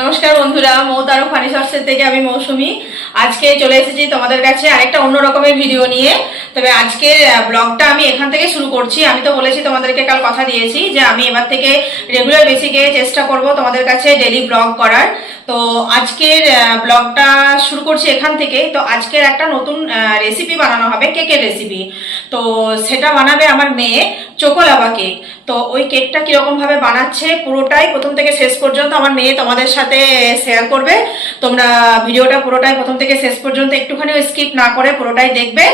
নমস্কার বন্ধুরা, মৌতারু ফানি শর্টসের থেকে আমি মৌসুমী। আজকে চলে এসেছি তোমাদের কাছে আরেকটা অন্য রকমের ভিডিও নিয়ে। তবে আজকে ব্লগটা আমি এখান থেকে শুরু করছি। আমি তো বলেছি তোমাদেরকে, কাল কথা দিয়েছি যে আমি এবার থেকে রেগুলার বেসিকে চেষ্টা করব তোমাদের কাছে ডেলি ব্লগ করার। তো আজকের ব্লগটা শুরু করছি এখান থেকে। তো আজকের একটা নতুন রেসিপি বানানো হবে, কেকের রেসিপি। তো সেটা বানাবে আমার মেয়ে, চোকোলাভা কেক। তো ওই কেকটা কিরকম ভাবে বানাচ্ছে পুরোটাই প্রথম থেকে শেষ পর্যন্ত আমার মেয়ে তোমাদের সাথে শেয়ার করবে। তোমরা ভিডিওটা পুরোটাই প্রথম থেকে শেষ পর্যন্ত একটুখানি স্কিপ না করে পুরোটাই দেখবে।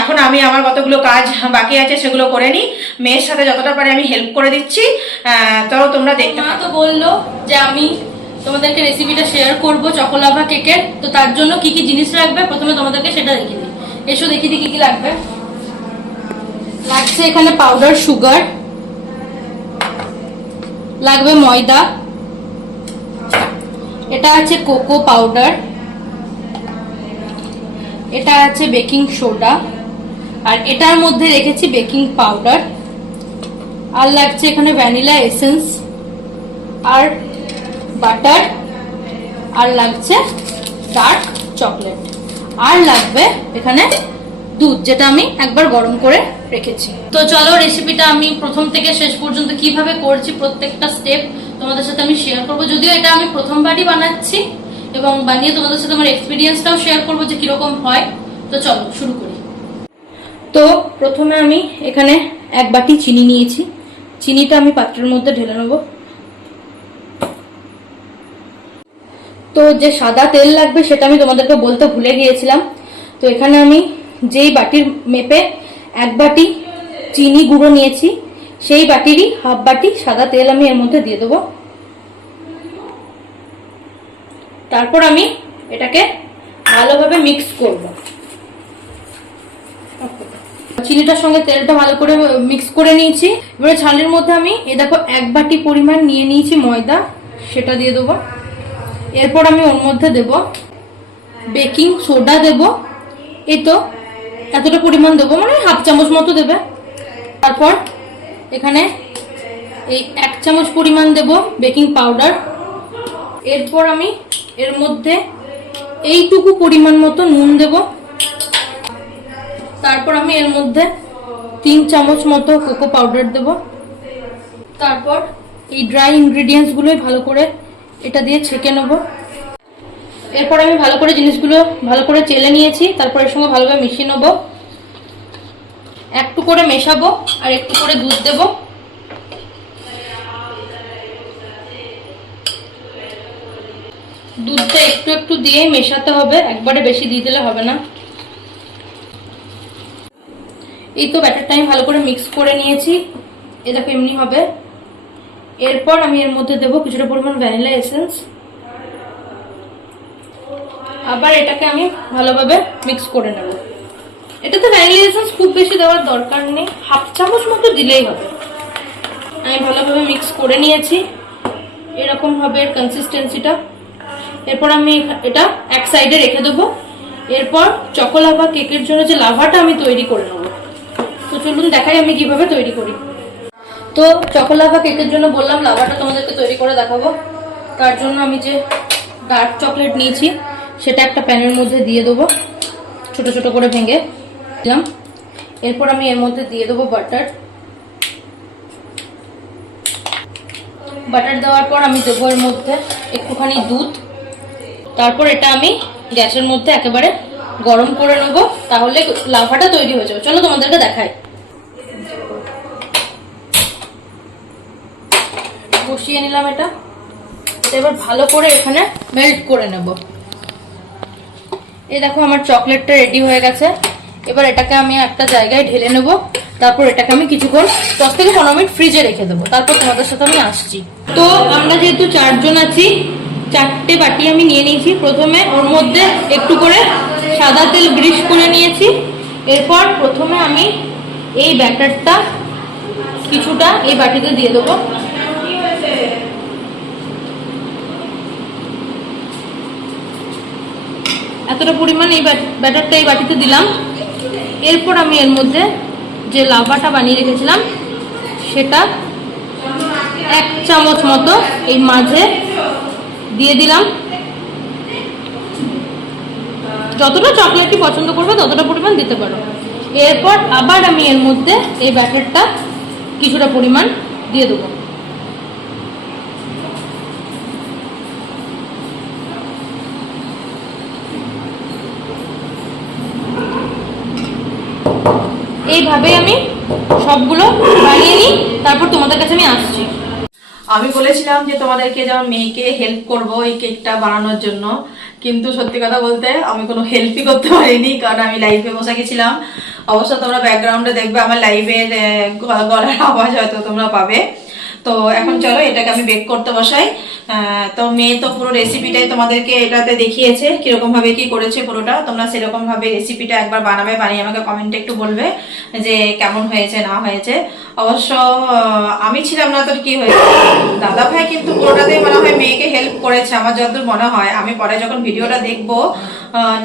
এখন আমি আমার কতগুলো কাজ বাকি আছে সেগুলো করে নিই, মেয়ের সাথে যতটা পারে আমি হেল্প করে দিচ্ছি। চলো তোমরা দেখতে। মা তো বললো যে আমি তোমাদেরকে রেসিপিটা শেয়ার করব চকোলাভা কেকের। তো তার জন্য কি কি জিনিস লাগবে প্রথমে তোমাদেরকে সেটা দেখিয়ে দিই। এসো দেখিয়ে দিই কি কি লাগবে। লাগছে এখানে পাউডার সুগার, লাগবে ময়দা, এটা আছে কোকো পাউডার, এটা আছে বেকিং সোডা, আর এটার মধ্যে রেখেছি বেকিং পাউডার, আর লাগছে এখানে ভ্যানিলা এসেন্স, আর বাটার, আর লাগছে ডার্ক চকলেট, আর লাগবে এখানে দুধ, যেটা আমি একবার গরম করে রেখেছি। তো চলো রেসিপিটা আমি প্রথম থেকে শেষ পর্যন্ত কিভাবে করছি প্রত্যেকটা স্টেপ তোমাদের সাথে আমি শেয়ার করব। যদিও এটা আমি প্রথমবারই বানাচ্ছি এবং বানিয়ে তোমাদের সাথে আমার এক্সপিরিয়েন্সটাও শেয়ার করব যে কিরকম হয়। তো চলো শুরু করি। তো প্রথমে আমি এখানে এক বাটি চিনি নিয়েছি। চিনিটা আমি পাত্রের মধ্যে ঢেলে নেব। তো যে সাদা তেল লাগবে সেটা আমি তোমাদেরকে বলতে ভুলে গিয়েছিলাম। তো এখানে আমি যেই বাটির মেপে এক বাটি চিনি গুঁড়ো নিয়েছি, সেই বাটিরই হাফ বাটি সাদা তেল আমি এর মধ্যে দিয়ে দেবো। তারপর আমি এটাকে ভালোভাবে মিক্স করব। চিনিটার সঙ্গে তেলটা ভালো করে মিক্স করে নিয়েছি। এবারে ছালির মধ্যে আমি এই দেখো এক বাটি পরিমাণ নিয়ে নিয়েছি ময়দা, সেটা দিয়ে দেবো। এরপর আমি ওর মধ্যে দেব বেকিং সোডা, দেব এই তো এতটা পরিমাণ দেবো, মানে হাফ চামচ মতো দেবে। তারপর এখানে এই এক চামচ পরিমাণ দেব বেকিং পাউডার। এরপর আমি এর মধ্যে এইটুকু পরিমাণ মতো নুন দেব। তারপর আমি এর মধ্যে 3 চামচ মতো কোকো পাউডার দেব। তারপর এই ড্রাই ইনগ্রিডিয়েন্টস গুলোই ভালো করে এটা দিয়ে ছেঁকে নেব। এরপর আমি ভালো করে জিনিসগুলো ভালো করে চেলে নিয়েছি। তারপর এর সঙ্গে ভালোভাবে মিশিয়ে নেব। একটু করে মেশাবো আর একটু করে দুধ দেব। দুধটা একটু একটু দিয়ে মেশাতে হবে, একবারে বেশি দিয়ে দিলে হবে না। এই তো ব্যাটারটা আমি ভালো করে মিক্স করে নিয়েছি, এ দেখো এমনি হবে। এরপর আমি এর মধ্যে দেবো কিছুটা পরিমাণ ভ্যানিলা এসেন্স। আবার এটাকে আমি ভালোভাবে মিক্স করে নেব। এটাতে ভ্যানিলা এসেন্স খুব বেশি দেওয়ার দরকার নেই, হাফ চামচ মতো দিলেই হবে। আমি ভালোভাবে মিক্স করে নিয়েছি, এরকম হবে এর কনসিস্টেন্সিটা। এরপর আমি এটা এক সাইডে রেখে দেবো। এরপর চকোলাভা কেকের জন্য যে লাভাটা আমি তৈরি করে নেব। তো চলুন দেখাই আমি কিভাবে তৈরি করি। তো চকোলাভা কেকের জন্য বললাম লাভাটা তোমাদেরকে তৈরি করে দেখাবো। তার জন্য আমি যে ডার্ক চকলেট নিয়েছি সেটা একটা প্যানের মধ্যে দিয়ে দেবো, ছোট ছোট করে ভেঙে দিলাম। এরপর আমি এর মধ্যে দিয়ে দেবো বাটার। বাটার দেওয়ার পর আমি দেবো এর মধ্যে একটুখানি দুধ। তারপর এটা আমি গ্যাসের মধ্যে একেবারে গরম করে নেব, তাহলে লাভাটা তৈরি হয়ে যাবে। চলো তোমাদেরকে দেখাই। বসিয়ে নিলাম এটা, এবার ভালো করে এখানে মেল্ট করে নেব। এই দেখো আমার চকলেটটা রেডি হয়ে গেছে। এবার এটাকে আমি একটা জায়গায় ঢেলে নেব। তারপর এটাকে আমি কিছুক্ষণ 10 থেকে 15 মিনিট ফ্রিজে রেখে দেবো। তারপর তোমাদের সাথে আমি আসছি। তো আমরা যেহেতু 4 জন আছি, 4টে বাটি আমি নিয়ে নিয়েছি। প্রথমে ওর মধ্যে একটু করে সাদা তেল গ্রিস করে নিয়েছি। এরপর প্রথমে আমি এই ব্যাটারটা কিছুটা এই বাটিতে দিয়ে দেবো। এতটা পরিমাণ এই ব্যাটারটা এই বাটিতে দিলাম। এরপর আমি এর মধ্যে যে লাভাটা বানিয়ে রেখেছিলাম সেটা 1 চামচ মতো এই মাঝে দিয়ে দিলাম। যতটা চকলেটই পছন্দ করবে ততটা পরিমাণ দিতে পারো। এরপর আবার আমি এর মধ্যে এই ব্যাটারটা কিছুটা পরিমাণ দিয়ে দেবো। এইভাবে আমি সবগুলো বানিয়ে নিই, তারপর তোমাদের কাছে আমি আসছি। আমি বলেছিলাম যে তোমাদেরকে যেমন মেয়েকে হেল্প করব এই কেকটা বানানোর জন্য, কিন্তু সত্যি কথা বলতে আমি কোনো হেল্পই করতে পারিনি, কারণ আমি লাইভে বসে গেছিলাম। অবশ্য তোমরা ব্যাকগ্রাউন্ডে দেখবে আমার লাইভের গলার আওয়াজ হয়তো তোমরা পাবে। তো এখন চলো এটাকে আমি বেক করতে বসাই। তো মেয়ে তো পুরো রেসিপিটাই তোমাদেরকে এটাতে দেখিয়েছে কিরকম ভাবে কি করেছে পুরোটা। তোমরা সেরকম ভাবে রেসিপিটা একবার বানাবে, বানিয়ে আমাকে কমেন্টে একটু বলবে যে কেমন হয়েছে না হয়েছে। অবশ্য আমি ছিলাম না তো কি হয়েছে, দাদা ভাই কিন্তু পুরোটাতেই মনে হয় মেয়েকে হেল্প করেছে আমার যতদূর মনে হয়। আমি পরে যখন ভিডিওটা দেখবো,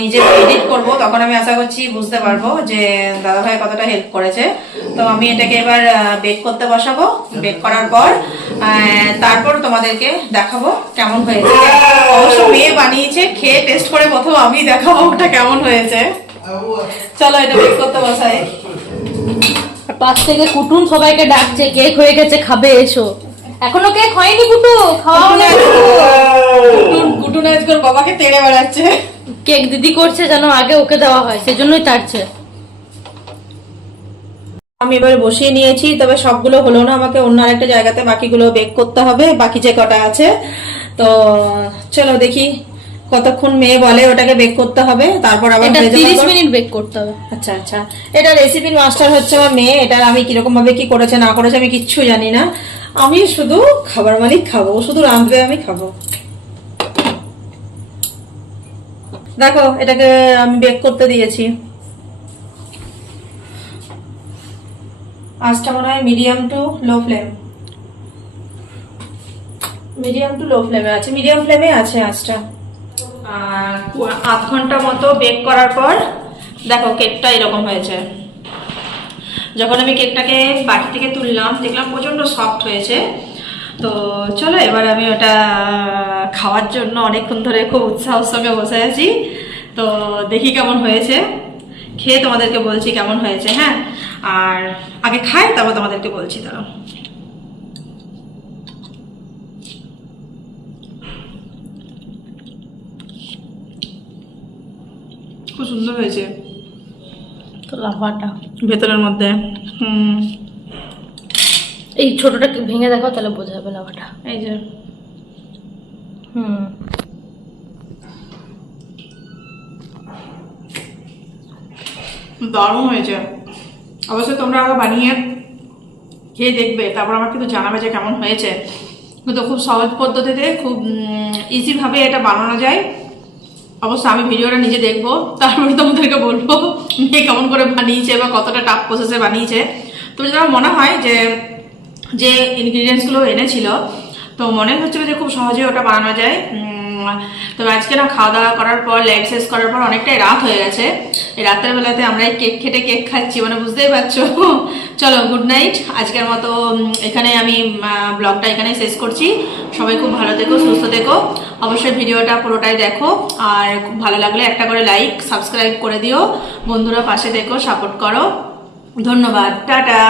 নিজে এডিট করব, তখন আমি আশা করছি বুঝতে পারবো যে দাদা ভাই কতটা হেল্প করেছে। তো আমি এটাকে এবার বেক করতে বসাবো। বেক করার পর তারপর তোমাদেরকে দেখাবো কেমন হয়েছে। অবশ্য মেয়ে বানিয়েছে, খেয়ে টেস্ট করে প্রথম আমি দেখাবো ওটা কেমন হয়েছে। চলো এটা বেক করতে বসাই। পাশ থেকে কুটুম সবাইকে ডাকছে, কেক হয়ে গেছে, খাবে এসো। এখনো কেক হয়নি কুটু, খাওয়া কুটু নাচ করে বাবাকে তেড়ে বেড়াচ্ছে। কেক দিদি করছে যেন আগে ওকে দেওয়া হয়, সেজন্যই তাড়ছে। আমি এবার বসিয়ে নিয়েছি, তবে সবগুলো হলো না, আমাকে অন্য আরেকটা জায়গাতে বাকিগুলো বেক করতে হবে, বাকি যে কটা আছে। তো চলো দেখি কতক্ষণ মেয়ে বলে ওটাকে বেক করতে হবে, তারপর আবার 30 মিনিট বেক করতে হবে। আচ্ছা আচ্ছা, এটা রেসিপির মাস্টার হচ্ছে আমার মেয়ে। এটা আমি কিরকম ভাবে কি করেছে না করেছে আমি কিচ্ছু জানি না। আমি শুধু খাবার মালিক, খাবো, শুধু রাঁধবে, আমি খাবো। দেখো এটাকে আমি বেক করতে দিয়েছি। আঁচটা মনে হয় medium to low flame, medium to low ফ্লেমে আছে, মিডিয়াম ফ্লেমে আছে আঁচটা। আধ ঘন্টা মতো বেক করার পর দেখো কেকটা এরকম হয়েছে। যখন আমি কেকটাকে বাটি থেকে তুললাম দেখলাম প্রচন্ড সফট হয়েছে। তো চলো এবার আমি ওটা খাওয়ার জন্য অনেকক্ষণ ধরে খুব উৎসাহের সঙ্গে বসে আছি। তো দেখি কেমন হয়েছে, খেয়ে তোমাদেরকে বলছি কেমন হয়েছে। হ্যাঁ, আর আগে খাই তারপর তোমাদেরকে বলছি। দাঁড়াও, খুব সুন্দর হয়েছে লাভাটা ভেতরের মধ্যে। এই ছোটটা ভেঙে দেখো, তাহলে বোঝা যাবে লাভাটা। এই যে দারুণ হয়েছে। অবশ্যই তোমরা আরো বানিয়ে খেয়ে দেখবে, তারপর আমার কিন্তু জানাবে যে কেমন হয়েছে। কিন্তু খুব সহজ পদ্ধতিতে, খুব ইজি ভাবে এটা বানানো যায়। অবশ্য আমি ভিডিওটা নিজে দেখবো, তারপরে তোমাদেরকে বলবো মেয়ে কেমন করে বানিয়েছে বা কতটা টাফ প্রসেসে বানিয়েছে। তো যেটা মনে হয় যে যে ইনগ্রিডিয়েন্টসগুলো এনেছিল, তো মনে হচ্ছিল যে খুব সহজে ওটা বানানো যায়। তবে আজকে না খাওয়া দাওয়া করার পর, লাইভ শেষ করার পর অনেকটাই রাত হয়ে গেছে। এই রাতের বেলাতে আমরা কেক খেটে কেক খাচ্ছি, মানে বুঝতেই পারছো। চলো গুড নাইট, আজকের মতো এখানে আমি ব্লগটা এখানে শেষ করছি। সবাই খুব ভালো থেকো, সুস্থ থেকো। অবশ্যই ভিডিওটা পুরোটাই দেখো, আর খুব ভালো লাগলে একটা করে লাইক সাবস্ক্রাইব করে দিও। বন্ধুরা পাশে থেকো, সাপোর্ট করো। ধন্যবাদ, টাটা।